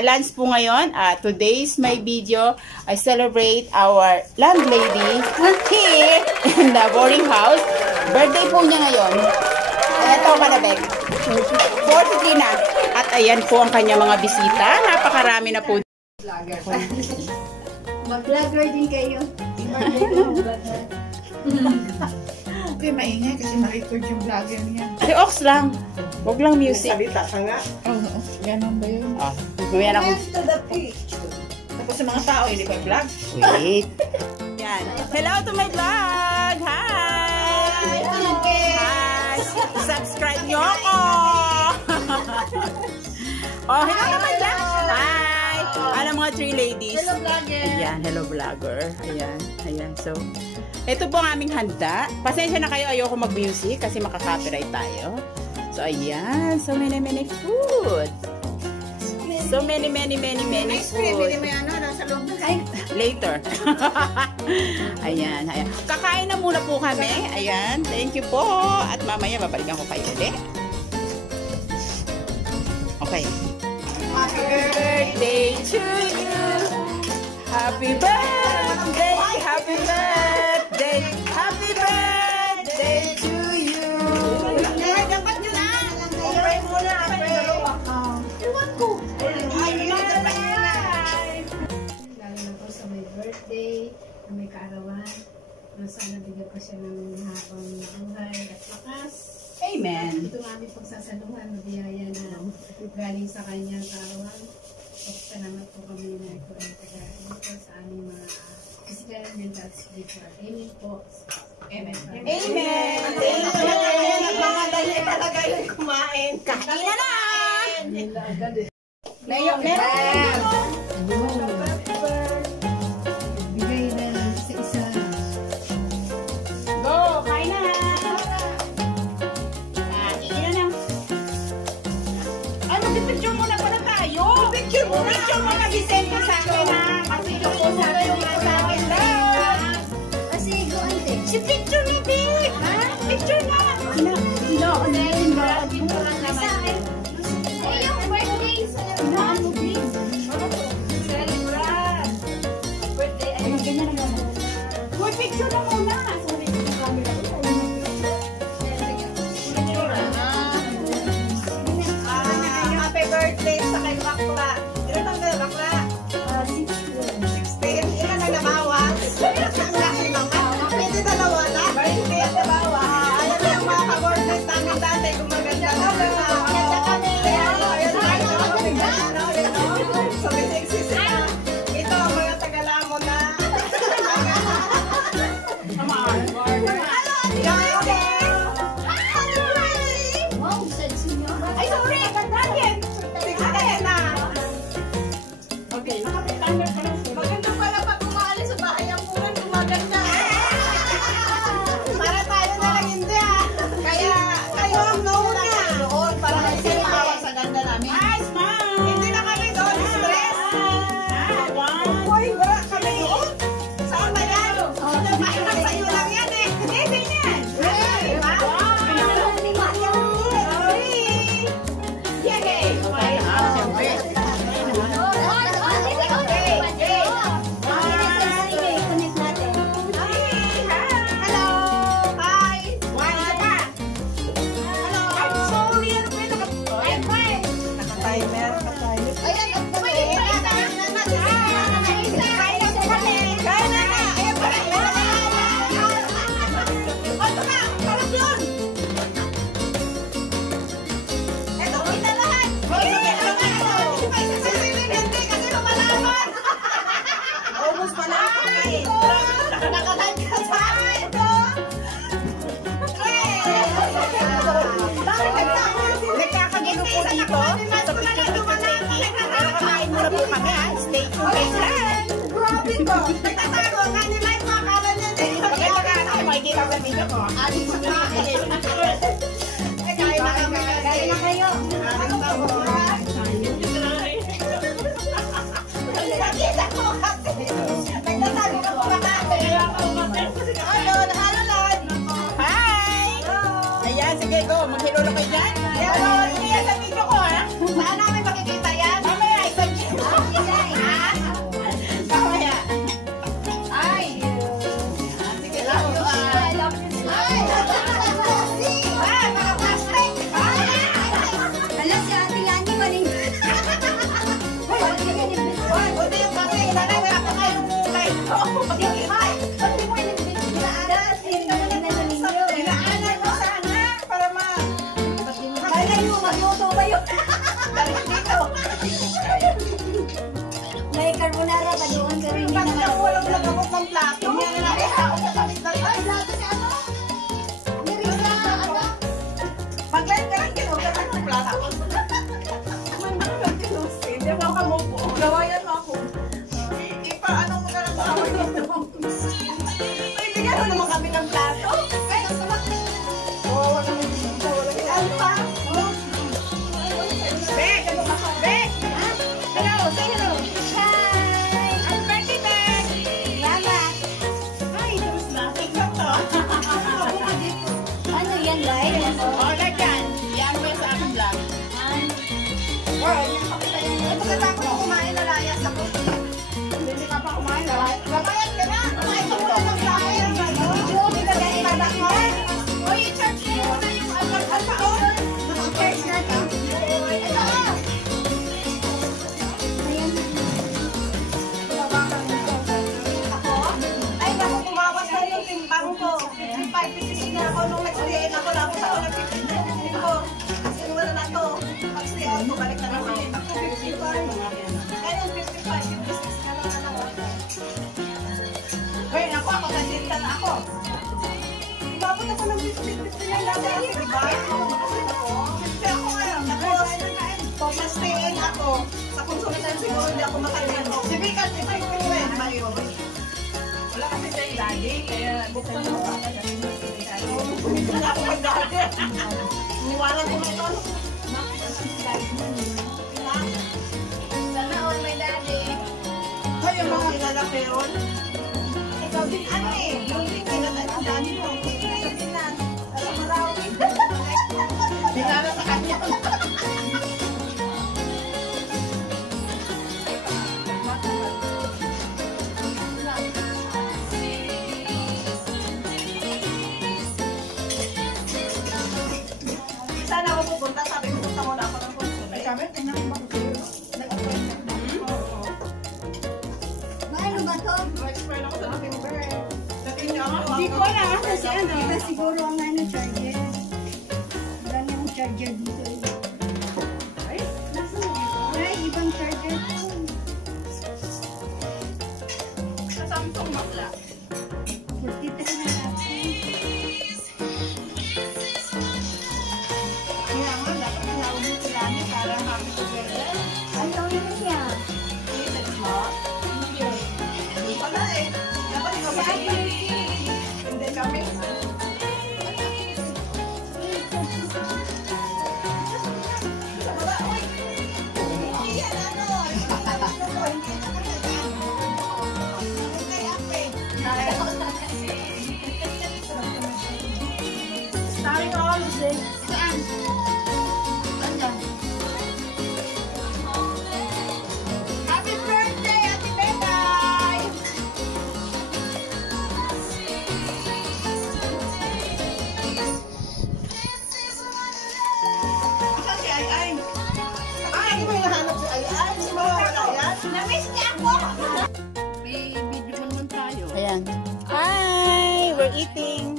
lunch po ngayon. Today's my video, I celebrate our landlady here in the boarding house. Birthday po niya ngayon. Ito ka na, Bek. 43 na. At ayan po ang kanya mga bisita. Napakarami na po. Mag-vlogger din kayo. Okay, maingay kasi ma-record yung vlogger niya. Si Ox lang. Huwag lang music. Salita ka nga. Oo, ganun ba yun? Gawin ako. Tapos sa mga tao, hindi ba vlog? Wait. Yan. Hello to my vlog! Hi! Hi! Subscribe nyo ako! Hello to my vlog! Hi! Ano mga 3 ladies? Hello vlogger! Ayan, hello vlogger. Ayan. So, ito po ang aming handa. Pasensya na kayo, ayoko mag-music kasi makaka-copyright tayo. So, ayan. So, many food. So, many food. Later. Ayan. Kakain na muna po kami. Ayan. Thank you po. At mamaya, babalikan ko kayo ulit. Okay. Happy birthday to you. Happy birthday. Happy birthday. Happy birthday to you. Dapat yun na. Pray muna. Iwan ko. Lalo na po sa may birthday, na may kaarawan. Sana bigyan ko siya ng mahabang buhay at lakas. Amen. Ito ang aming pagsasaluhan na biyaya na galing sa kanyang kaarawan. Salamat po kami na ito ang taga-ito sa aming mga physical, mental, spiritual. Amen po. Amen. Amen. Nagmamadali talaga yung kumain. Kain na na! Meron bigay na sa isa. Go! Kain na! Kain na. Ay, mag-picture muna pala tayo! Picture muna! Picture muna! Isend ko sa akin ha! Mag-picture ko sa akin lang! Kasi ante. Si picture ni Vic! Ha? Picture na! Picture na muna! Sorry, camera. Happy birthday sa kay Bakla. Ilan ang gala, Bakla? 16. Ilan ang nabawas? Ang laki naman. Pwede dalawa na. 20 ang nabawas. Ayan na yung mga ka-birthday namin dati. Gumaganda na. Ganda kami. So, may sexy na. Ito ang mga Tagalamon na. Wow, sexy niyo. Ay, sorry! Ganda yan! Okay. Maganda pala pag umaalis sa bahay ang puran, gumaganda. Para tayo na lang hindi Kaya kayo ang nauna. Doon, para kasi mawag sa ganda namin. Hi, smile! Hindi na kami doon, stress. Uy, wala kami doon. Saan ba yan? Mahirap sa'yo lang yan eh. Hindi yan. Nagkakagulo po dito sa picture taking. Pero kakain muna po kami Stay tuned guys. Grabe ko. Nagtatago nga nila yung mga akala niya. Maganda ka ako. Makikita sa video ko. Aling sa kain. Kain na kami. Kain na kayo. Aling sa mo. Nakita ko kasi. Nagtatago ka po kakain. Hello, nakalulan. Hi! Ayan, sige go. Maghilolo kayo dyan. Hello, hindi yan sa video ko ha. Saan namin makikita yan? Mamaya, isang Inaanan mo sana para magluto ba yun? Dahil dito. May carbonara pa doon pero hindi Bakit naman. ang walang nagabot ng plato? Hindi na natin ako sa kapit na rin. Pag-live ka lang kinuha ng plato. Hindi mo kamupo. Gawayan mo ako. Ipaano mo na lang ako dito. Ay, bigyan mo naman kami ng plato. Oo, wala naman dito. Ano pa? Bek! Bek! Hello, say hello. Hi! Happy birthday, Bek! Salamat! Ay, tapos na. TikTok to. Ano yan, live? Oh, like yan. Yan mo sa aking vlog. Pagkatapos ko kumain, nalayas ako. Hindi ka pa kumain, nalayas. Lamayas ka na! Kumain ka muna ng flyer. Hindi ka gaya na ba? Uy, i-charge niyo muna yung alcohol. Naka-charge na to. Ayan. Ako? Ay, naku, bumawas na yung timbang ko. 55 na ako nung nag-stay ako na ako sa unang 55 ko. Kasi wala na to. Pag-stay ako, balik na naman. Ako 55. Ngayon 55, yung business na lang na ako. Ngayon ako, nandito na ako. Ibabot ako ng 50 na lang dati, di ba? Kasi ako ngayon, tapos, pag-stay ako, sa konsumitan siguro hindi ako makalimutan. Si Vika, si Vika, wala kasi tayo lagi, kaya buksan mo pa kaya. Hindi na ako mag-dati. Iniwanan ko na ito. Sana all my daddy. Ay, yung mga kinalaki yun. Ikaw din, ano eh. Yung kinalaki ang dami mo. Sabi na, sa Marawi. Dinala sa kanya. Saan ako pupunta? Sabi ko, punta muna ako ng consulate. Sabi, tingnan mo ba ko sa'yo? Nag-appointment. Oo. Ano ba to? Mag-explain ako sa November. Sabi niya ako. Hindi ko alam kasi ano. Iba siguro ang charger. Dami ang charger dito. Ay, Nasaan yun? Ay, ibang charger to. sa Samsung bakla. 43 na natin. Kaya nga, dapat naubos sila niya para happy together. Ayaw na niya. Isis mo? Hindi pala eh. Dapat ikaw ba? Hindi kami. Sa baba, uy! Yan ano? Kay Ape. Starring all of this. Saan? Andyan. Happy birthday, Ate Betay! Asan si Ay Ay? Ay, hindi mo hinahanap si Ay Ay. Hindi mo wala yan? Na-miss niya ako! May video mo naman tayo. Ayan. Hi! We're eating.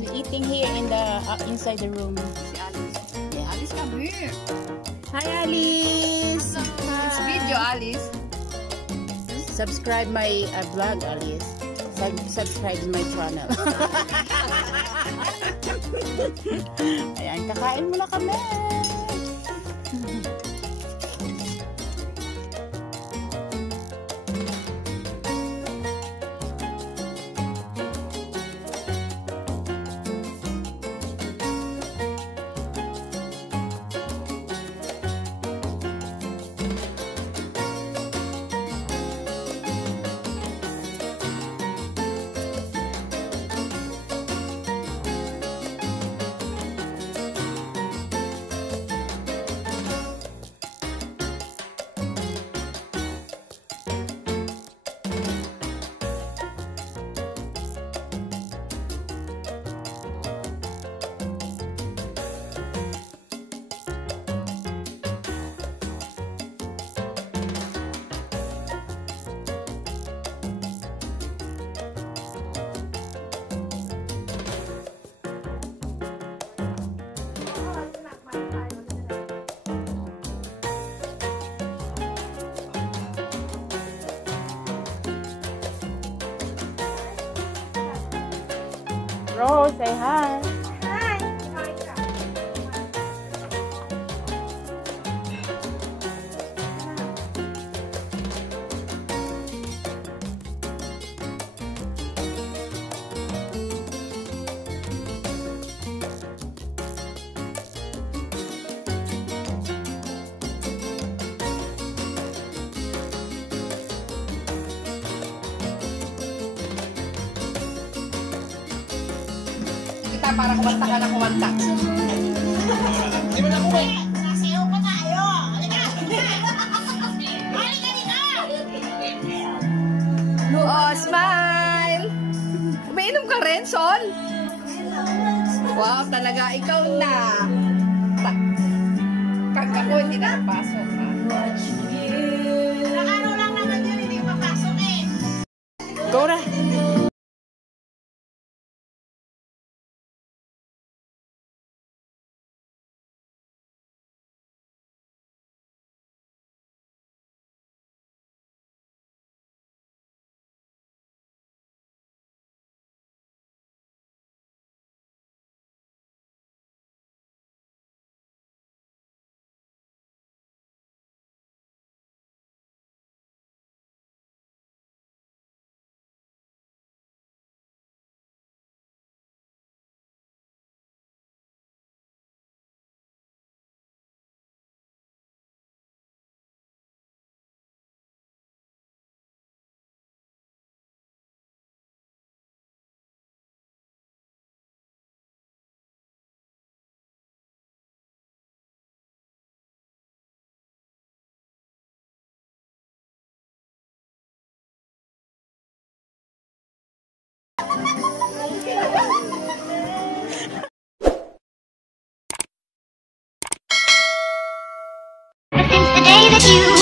We're eating here in the inside the room. Si Alice. Yeah. Alice, come here. Hi, Alice! It's video, Alice. Subscribe my vlog, Alice. Subscribe my channel. Ayan, kakain muna kami. Rose, say hi. Para kumanta ka na kumanta. Hindi mo na kuha. Sasayaw pa tayo. Halika. Halika dito. Oh, smile. Umiinom ka rin, Sol? Wow, talaga. Ikaw na. Kaka ko, hindi na napasok. Nakano lang naman yun, hindi mapasok eh. Go na. Since the day that you